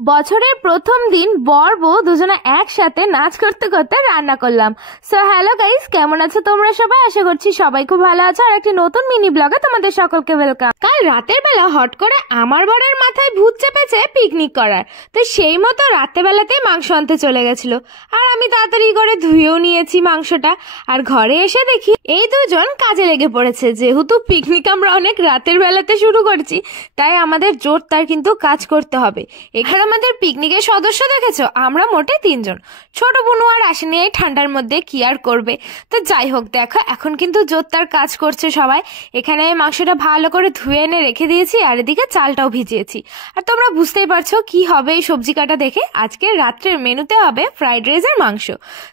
বছরের প্রথম দিন বর বউ দুজনে একসাথে নাচ করতে করতে রান্না করলাম। সো হ্যালো গাইস, কেমন আছো তোমরা সবাই? আশা করছি সবাই খুব ভালো আছো। আর একটি নতুন মিনি ব্লগে তোমাদের সকলকে ওয়েলকাম। কাল রাতের বেলা হট করে আমার বরের মাথায় ভূত চেপেছে পিকনিক করার, তো সেই মতো রাতের বেলাতেই মাংস আনতে চলে গেছিল। আর আমি তাড়াতাড়ি করে ধুয়েও নিয়েছি মাংসটা। আর ঘরে এসে দেখি এই দুজন কাজে লেগে পড়েছে। যেহেতু পিকনিক আমরা অনেক রাতের বেলাতে শুরু করছি, তাই আমাদের জোর তার কিন্তু কাজ করতে হবে। এখানে আমাদের পিকনিকের সদস্য দেখেছো, আমরা মোটে 3 জন। ছোট বুনু আর আসেনি এই ঠান্ডার মধ্যে, কি আর করবে। তো যাই হোক, দেখো এখন কিন্তু জোর তার কাজ করছে সবাই। এখানে মাংসটা ভালো করে ধুয়ে এনে রেখে দিয়েছি, আর এদিকে চালটাও ভিজিয়েছি। আর তোমরা বুঝতেই পারছো কি হবে এই সবজি কাটা দেখে। আজকে রাত্রের মেনুতে হবে ফ্রাইড রাইস আর মাংস।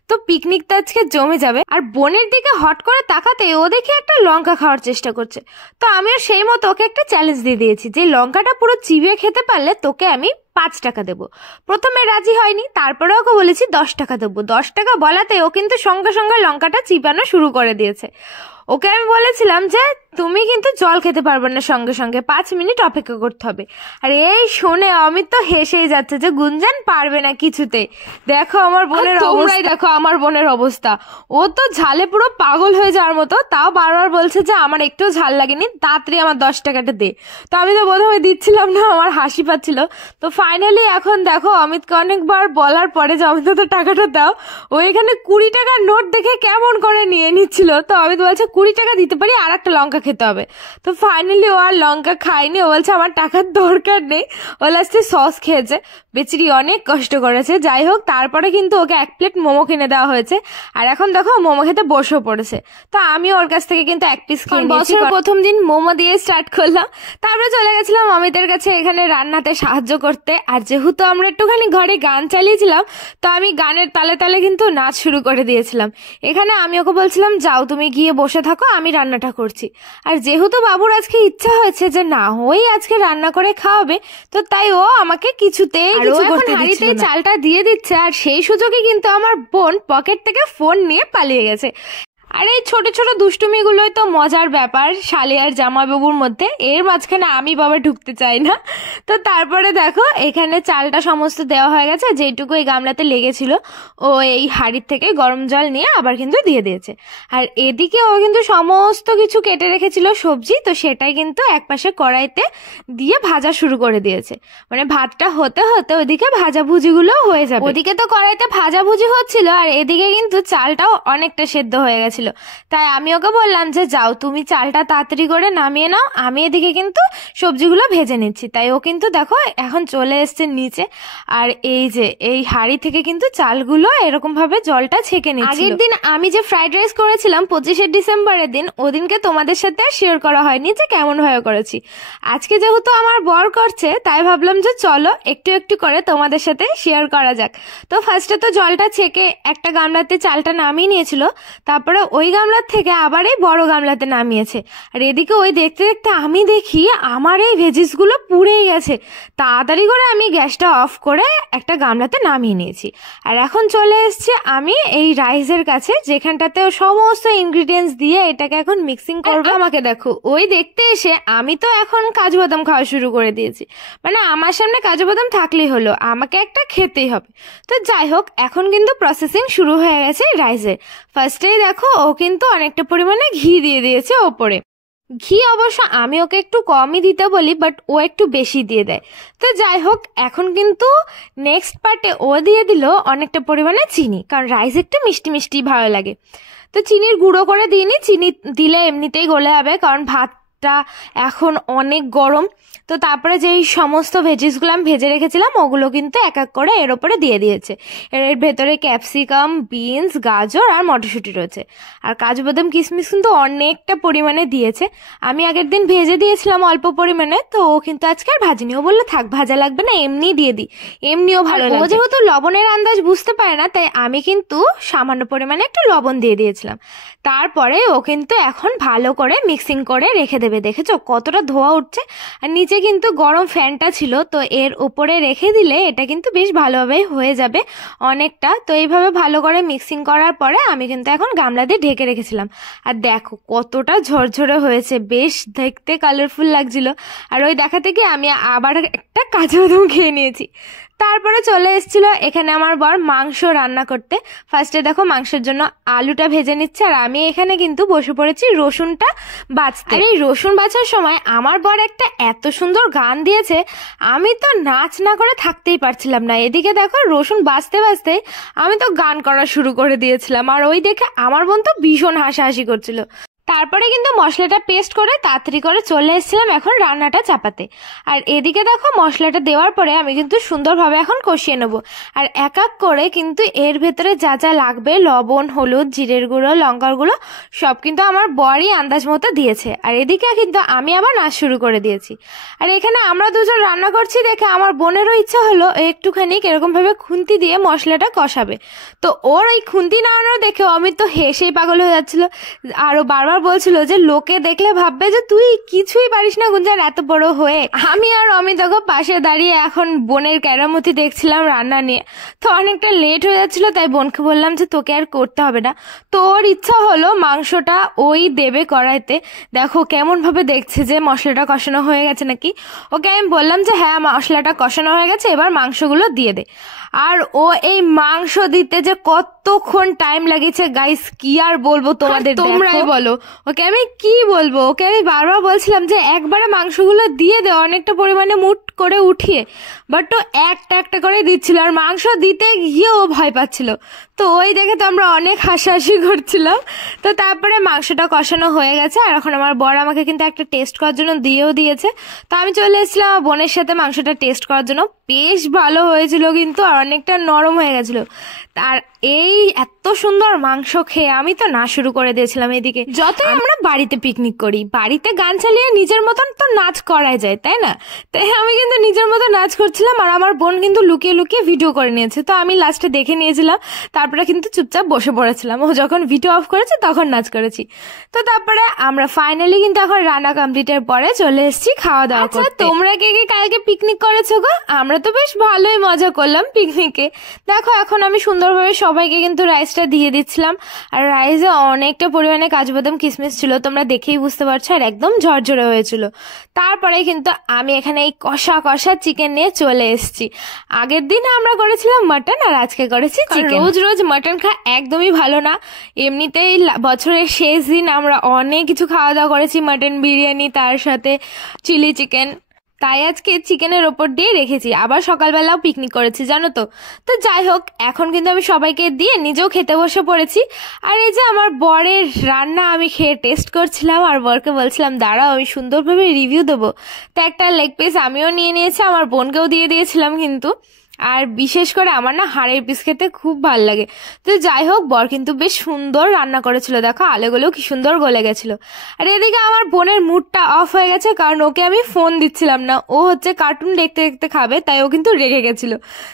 তো পিকনিক তো আজকে জমে যাবে। আর বোনের দিকে হট করে তাকাতে ও দেখে একটা লঙ্কা খাওয়ার চেষ্টা করছে। তো আমিও সেই মতো ওকে একটা চ্যালেঞ্জ দিয়ে দিয়েছি যে লঙ্কাটা পুরো চিবিয়ে খেতে পারলে তোকে আমি 5 টাকা দেবো। প্রথমে রাজি হয়নি, তারপরে ওকে বলেছি 10 টাকা দেবো। 10 টাকা বলাতে ও কিন্তু সঙ্গে সঙ্গে লঙ্কাটা চিবানো শুরু করে দিয়েছে। ওকে আমি বলেছিলাম যে তুমি কিন্তু জল খেতে পারবে না, সঙ্গে সঙ্গে 5 মিনিট অপেক্ষা করতে হবে। আর এই শুনে অমিত তো হেসেই যাচ্ছে যে গুঞ্জন পারবে না কিছুতে। দেখো আমার বোনের অবস্থাই, দেখো আমার বোনের অবস্থা। ও তো ঝালে পুরো পাগল হয়ে যাওয়ার মতো, তাও বারবার বলছে যে আমার একটু ঝাল লাগেনি, তাড়াতাড়ি আমার 10 টাকাটা দে। তো আমি তো প্রথমে দিচ্ছিলাম না, আমার হাসি পাচ্ছিল। তো ফাইনালি এখন দেখো অমিতকে অনেকবার বলার পরে যে অমিত তো টাকাটা দাও, ও এখানে 20 টাকার নোট দেখে কেমন করে নিয়ে নিচ্ছিল। তো অমিত বলছে 20 টাকা দিতে পারি, আর একটা লঙ্কা খেতে হবে। তো ফাইনালি ও আর লঙ্কা খায়নি, ও বলছে আমার টাকার দরকার নেই। ও লাস্টে সস খেয়েছে। বেচারি অনেক কষ্ট করেছে। যাই হোক, তারপরে কিন্তু ওকে 1 প্লেট মোমো কিনে দেওয়া হয়েছে। আর এখন দেখো মোমো খেতে বসেও পড়েছে। তো আমি ওর কাছ থেকে কিন্তু 1 পিস খেয়ে নিয়েছি। বছর প্রথম দিন মোমো দিয়ে স্টার্ট করলাম, তারপরে চলে গেছিলাম অমিতের কাছে এখানে রান্নাতে সাহায্য করতে। আর যেহেতু আমরা একটুখানি ঘরে গান চালিয়েছিলাম, তো আমি গানের তালে তালে কিন্তু নাচ শুরু করে দিয়েছিলাম। এখানে আমি ওকে বলছিলাম যাও তুমি গিয়ে বসে থাকো, আমি রান্নাটা করছি। আর যেহেতু বাবুর আজকে ইচ্ছা হয়েছে যে না ওই আজকে রান্না করে খাওয়াবে, তো তাই ও আমাকে কিছুতেই কিছু করতে দিচ্ছিল না। চালটা দিয়ে দিচ্ছে, আর সেই সুযোগে কিন্তু আমার বোন পকেট থেকে ফোন নিয়ে পালিয়ে গেছে। আর এই ছোট ছোট দুষ্টুমিগুলোই তো মজার ব্যাপার শালি আর জামাইবাবুর মধ্যে। এর মাঝখানে আমি বাবা ঢুকতে চাই না। তো তারপরে দেখো এখানে চালটা সমস্ত দেওয়া হয়ে গেছে, যেটুকু এই গামলাতে লেগেছিল ও এই হাঁড়ির থেকে গরম জল নিয়ে আবার কিন্তু দিয়ে দিয়েছে। আর এদিকে ও কিন্তু সমস্ত কিছু কেটে রেখেছিল সবজি, তো সেটাই কিন্তু একপাশে কড়াইতে দিয়ে ভাজা শুরু করে দিয়েছে। মানে ভাতটা হতে হতে ওদিকে ভাজাভুজিগুলো হয়ে যাবে। ওদিকে তো কড়াইতে ভাজাভুজি হচ্ছিল, আর এদিকে কিন্তু চালটাও অনেকটা সেদ্ধ হয়ে গেছে। তাই আমি ওকে বললাম যে যাও তুমি চালটা তাড়াতাড়ি করে নামিয়ে নাও, আমি এদিকে কিন্তু সবজিগুলো ভেজে নিচ্ছি। তাই ও কিন্তু দেখো এখন চলে এসছে নিচে। আর এই যে এই হাঁড়ি থেকে কিন্তু চালগুলো এরকম ভাবে জলটা ছেঁকে নিচ্ছিল। আগের দিন আমি যে ফ্রাইড রাইস করেছিলাম 25শে ডিসেম্বরের দিন, ওদিনকে তোমাদের সাথে আর শেয়ার করা হয়নি যে কেমন ভাবে করেছি। আজকে যেহেতু আমার বর করছে, তাই ভাবলাম যে চলো একটু একটু করে তোমাদের সাথে শেয়ার করা যাক। তো ফার্স্টে তো জলটা ছেঁকে একটা গামলাতে চালটা নামিয়ে নিয়েছিল, তারপরে ওই গামলার থেকে আবার এই বড় গামলাতে নামিয়েছে। আর এদিকে ওই দেখতে দেখতে আমি দেখি আমার এই ভেজিসগুলো পুড়েই গেছে। তাড়াতাড়ি করে আমি গ্যাসটা অফ করে একটা গামলাতে নামিয়ে নিয়েছি। আর এখন চলে এসেছি আমি এই রাইসের কাছে, যেখানটাতে সমস্ত ইনগ্রিডিয়েন্টস দিয়ে এটাকে এখন মিক্সিং করবো। আমাকে দেখো ওই দেখতে এসে আমি তো এখন কাজু বাদাম খাওয়া শুরু করে দিয়েছি। মানে আমার সামনে কাজু বাদাম থাকলেই হলো, আমাকে একটা খেতেই হবে। তো যাই হোক, এখন কিন্তু প্রসেসিং শুরু হয়ে গেছে রাইসের। ফার্স্টেই দেখো ও কিন্তু অনেকটা পরিমাণে ঘি দিয়ে দিয়েছে ওপরে। ঘি অবশ্য আমি ওকে একটু কমই দিতে বলি, বাট ও একটু বেশি দিয়ে দেয়। তো যাই হোক, এখন কিন্তু নেক্সট পার্টে ও দিয়ে দিল অনেকটা পরিমাণে চিনি, কারণ রাইস একটু মিষ্টি মিষ্টি ভালো লাগে। তো চিনির গুঁড়ো করে দিইনি, চিনি দিলে এমনিতেই গলে যাবে, কারণ ভাতটা এখন অনেক গরম। তো তারপরে যেই সমস্ত ভেজিসগুলো আমি ভেজে রেখেছিলাম ওগুলো কিন্তু এক এক করে এর ওপরে দিয়ে দিয়েছে। এর ভেতরে ক্যাপসিকাম, বিনস, গাজর আর মটরশুঁটি রয়েছে। আর কাজু বাদাম কিশমিশ কিন্তু অনেকটা পরিমাণে দিয়েছে। আমি আগের দিন ভেজে দিয়েছিলাম অল্প পরিমাণে, তো ও কিন্তু আজকে আর ভাজিনি। ও বললো থাক ভাজা লাগবে না, এমনি দিয়ে দিই, এমনিও ভালো লাগে। ও যেহেতু লবণের আন্দাজ বুঝতে পারে না, তাই আমি কিন্তু সামান্য পরিমাণে একটু লবণ দিয়ে দিয়েছিলাম। তারপরে ও কিন্তু এখন ভালো করে মিক্সিং করে রেখে দেবে। দেখেছো কতটা ধোয়া উঠছে। আর নিচে কিন্তু গরম ফ্যানটা ছিল, তো এর উপরে রেখে দিলে এটা কিন্তু বেশ ভালোভাবে হয়ে যাবে অনেকটা। তো এইভাবে ভালো করে মিক্সিং করার পরে আমি কিন্তু এখন গামলা দিয়ে ঢেকে রেখেছিলাম। আর দেখো কতটা ঝরঝরে হয়েছে, বেশ দেখতে কালারফুল লাগছিল। আর ওই দেখাতে গিয়ে আমি আবার একটা কাজু বাদাম খেয়ে নিয়েছি। তারপরে চলে এসেছিল এখানে আমার বর মাংস রান্না করতে। ফার্স্টে দেখো মাংসের জন্য আলুটা ভেজে নিচ্ছে, আর আমি এখানে কিন্তু বসে পড়েছি রসুনটা বাছতে। আর এই রসুন বাছার সময় আমার বর একটা এত সুন্দর গান দিয়েছে, আমি তো নাচ না করে থাকতেই পারছিলাম না। এদিকে দেখো রসুন বাছতে বাছতে আমি তো গান করা শুরু করে দিয়েছিলাম, আর ওই দেখে আমার বোন তো ভীষণ হাসাহাসি করছিল। তারপরে কিন্তু মশলাটা পেস্ট করে তাড়াতাড়ি করে চলে এসেছিলাম এখন রান্নাটা চাপাতে। আর এদিকে দেখো মশলাটা দেওয়ার পরে আমি কিন্তু সুন্দরভাবে এখন কষিয়ে নেব। আর এক এক করে কিন্তু এর ভেতরে যা যা লাগবে, লবণ, হলুদ, জিরের গুঁড়ো, লঙ্কার গুঁড়ো, সব কিন্তু আমার বরই আন্দাজ মতো দিয়েছে। আর এদিকে কিন্তু আমি আবার নাচ শুরু করে দিয়েছি। আর এখানে আমরা দুজন রান্না করছি দেখে আমার বোনেরও ইচ্ছা হলো একটুখানি এরকম ভাবে খুন্তি দিয়ে মশলাটা কষাবে। তো ওর এই খুন্তি নাড়ানো দেখে অমিত তো হেসেই পাগল হয়ে যাচ্ছিল, আরো বারবার বলছিল যে লোকে দেখলে ভাববে যে তুই কিছুই পারিস না গুঞ্জার এত বড় হয়ে। আমি আর অমিত পাশে দাঁড়িয়ে এখন বোনের কেরামতি দেখছিলাম রান্না নিয়ে। তো অনেকটা লেট হয়ে যাচ্ছিল, তাই বোনকে বললাম যে তোকে আর করতে হবে না। তো ওর ইচ্ছা হলো মাংসটা ওই দেবে কড়াইতে। দেখো কেমন ভাবে দেখছে যে মশলাটা কষানো হয়ে গেছে নাকি। ওকে আমি বললাম যে হ্যাঁ মশলাটা কষানো হয়ে গেছে, এবার মাংসগুলো দিয়ে দে। আর ও এই মাংস দিতে যে কতক্ষণ টাইম লাগিয়েছে গাইস, কি আর বলবো তোমাদের, তোমরাই বলো। ওকে আমি কি বলবো, ওকে আমি বারবার বলছিলাম যে একবারে মাংসগুলো দিয়ে দে অনেকটা পরিমাণে মুট করে উঠিয়ে, বাট ও একটা একটা করে দিচ্ছিল, আর মাংস দিতে গিয়ে ও ভয় পাচ্ছিল। তো ওই দেখে তো আমরা অনেক হাসাহাসি করছিলাম। তো তারপরে মাংসটা কষানো হয়ে গেছে, আর এখন আমার বর আমাকে কিন্তু একটা টেস্ট করার জন্য দিয়েও দিয়েছে। তো আমি চলে এসেছিলাম আমার বোনের সাথে মাংসটা টেস্ট করার জন্য। বেশ ভালো হয়েছিল কিন্তু, আর অনেকটা নরম হয়ে গেছিল। আর এই এত সুন্দর মাংস খেয়ে আমি তো নাচ শুরু করে দিয়েছিলাম। এদিকে যতই আমরা বাড়িতে পিকনিক করি, বাড়িতে গান চালিয়ে নিজের মতন তো নাচ করাই যায়, তাই না? তাই আমি কিন্তু নিজের মতো নাচ করছিলাম, আর আমার বোন কিন্তু লুকিয়ে লুকিয়ে ভিডিও করে নিয়েছে। তো আমি লাস্টে দেখে নিয়েছিলাম, তারপরে কিন্তু চুপচাপ বসে পড়েছিলাম। ও যখন ভিডিও অফ করেছে তখন নাচ করেছি। তো তারপরে আমরা ফাইনালি কিন্তু এখন রান্না কমপ্লিটের পরে চলে এসেছি খাওয়া দাওয়া করতে। তোমরা কে কে কালকে পিকনিক করেছো গো? আমরা তো বেশ ভালোই মজা করলাম পিকনিকে। দেখো এখন আমি সুন্দরভাবে সবাইকে কিন্তু রাইসটা দিয়ে দিচ্ছিলাম, আর রাইসে অনেকটা পরিমাণে কাজু বাদাম কিশমিশ ছিল, তোমরা দেখেই বুঝতে পারছো, আর একদম ঝরঝরে হয়েছিল। তারপরে কিন্তু আমি এখানে এই কষা কষা চিকেন নিয়ে চলে এসেছি। আগের দিন আমরা করেছিলাম মাটন, আর আজকে করেছি চিকেন। রোজ রোজ মাটন খাওয়া একদমই ভালো না। এমনিতেই বছরের শেষ দিন আমরা অনেক কিছু খাওয়া দাওয়া করেছি, মাটন বিরিয়ানি, তার সাথে চিলি চিকেন, তাই আজকে চিকেনের ওপর দিয়ে রেখেছি। আবার সকালবেলাও পিকনিক করেছি জানো তো। তো যাই হোক, এখন কিন্তু আমি সবাইকে দিয়ে নিজেও খেতে বসে পড়েছি। আর এই যে আমার বরের রান্না আমি খেয়ে টেস্ট করছিলাম, আর বরকে বলছিলাম দাঁড়াও আমি সুন্দরভাবে রিভিউ দেবো। তো একটা লেগ পিস আমিও নিয়ে নিয়েছি, আমার বোনকেও দিয়ে দিয়েছিলাম কিন্তু। আর বিশেষ করে আমার না হাড়ের পিস খেতে খুব ভাল লাগে। তো যাই হোক, বর কিন্তু বেশ সুন্দর রান্না করেছিল, দেখো আলুগুলো কি সুন্দর গলে গেছিল। আর এদিকে আমার বোনের মুডটা অফ হয়ে গেছে, কারণ ওকে আমি ফোন দিচ্ছিলাম না, ও হচ্ছে কার্টুন দেখতে দেখতে খাবে, তাই ও কিন্তু রেগে গেছিল।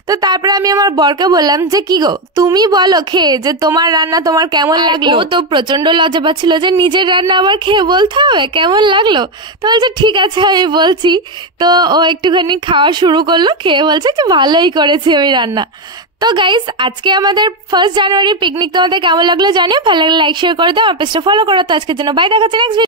তো তারপরে আমি আমার বরকে বললাম যে কি গো তুমি বলো খেয়ে যে তোমার রান্না তোমার কেমন লাগলো। ও তো প্রচন্ড লজ্জা পাচ্ছিল যে নিজের রান্না আবার খেয়ে বলতে হবে কেমন লাগলো। তো বলছে ঠিক আছে আমি বলছি। তো ও একটুখানি খাওয়া শুরু করলো, খেয়ে বলছে যে ভালোই করেছি আমি রান্না। তো গাইস আজকে আমাদের 1 জানুয়ারি পিকনিক তোমাদের কেমন লাগলো জানিও। ভালো লাগলে লাইক শেয়ার করে দাও, আমার পেজটা ফলো করো। তো আজকের জন্য বাই, দেখা হচ্ছে নেক্সট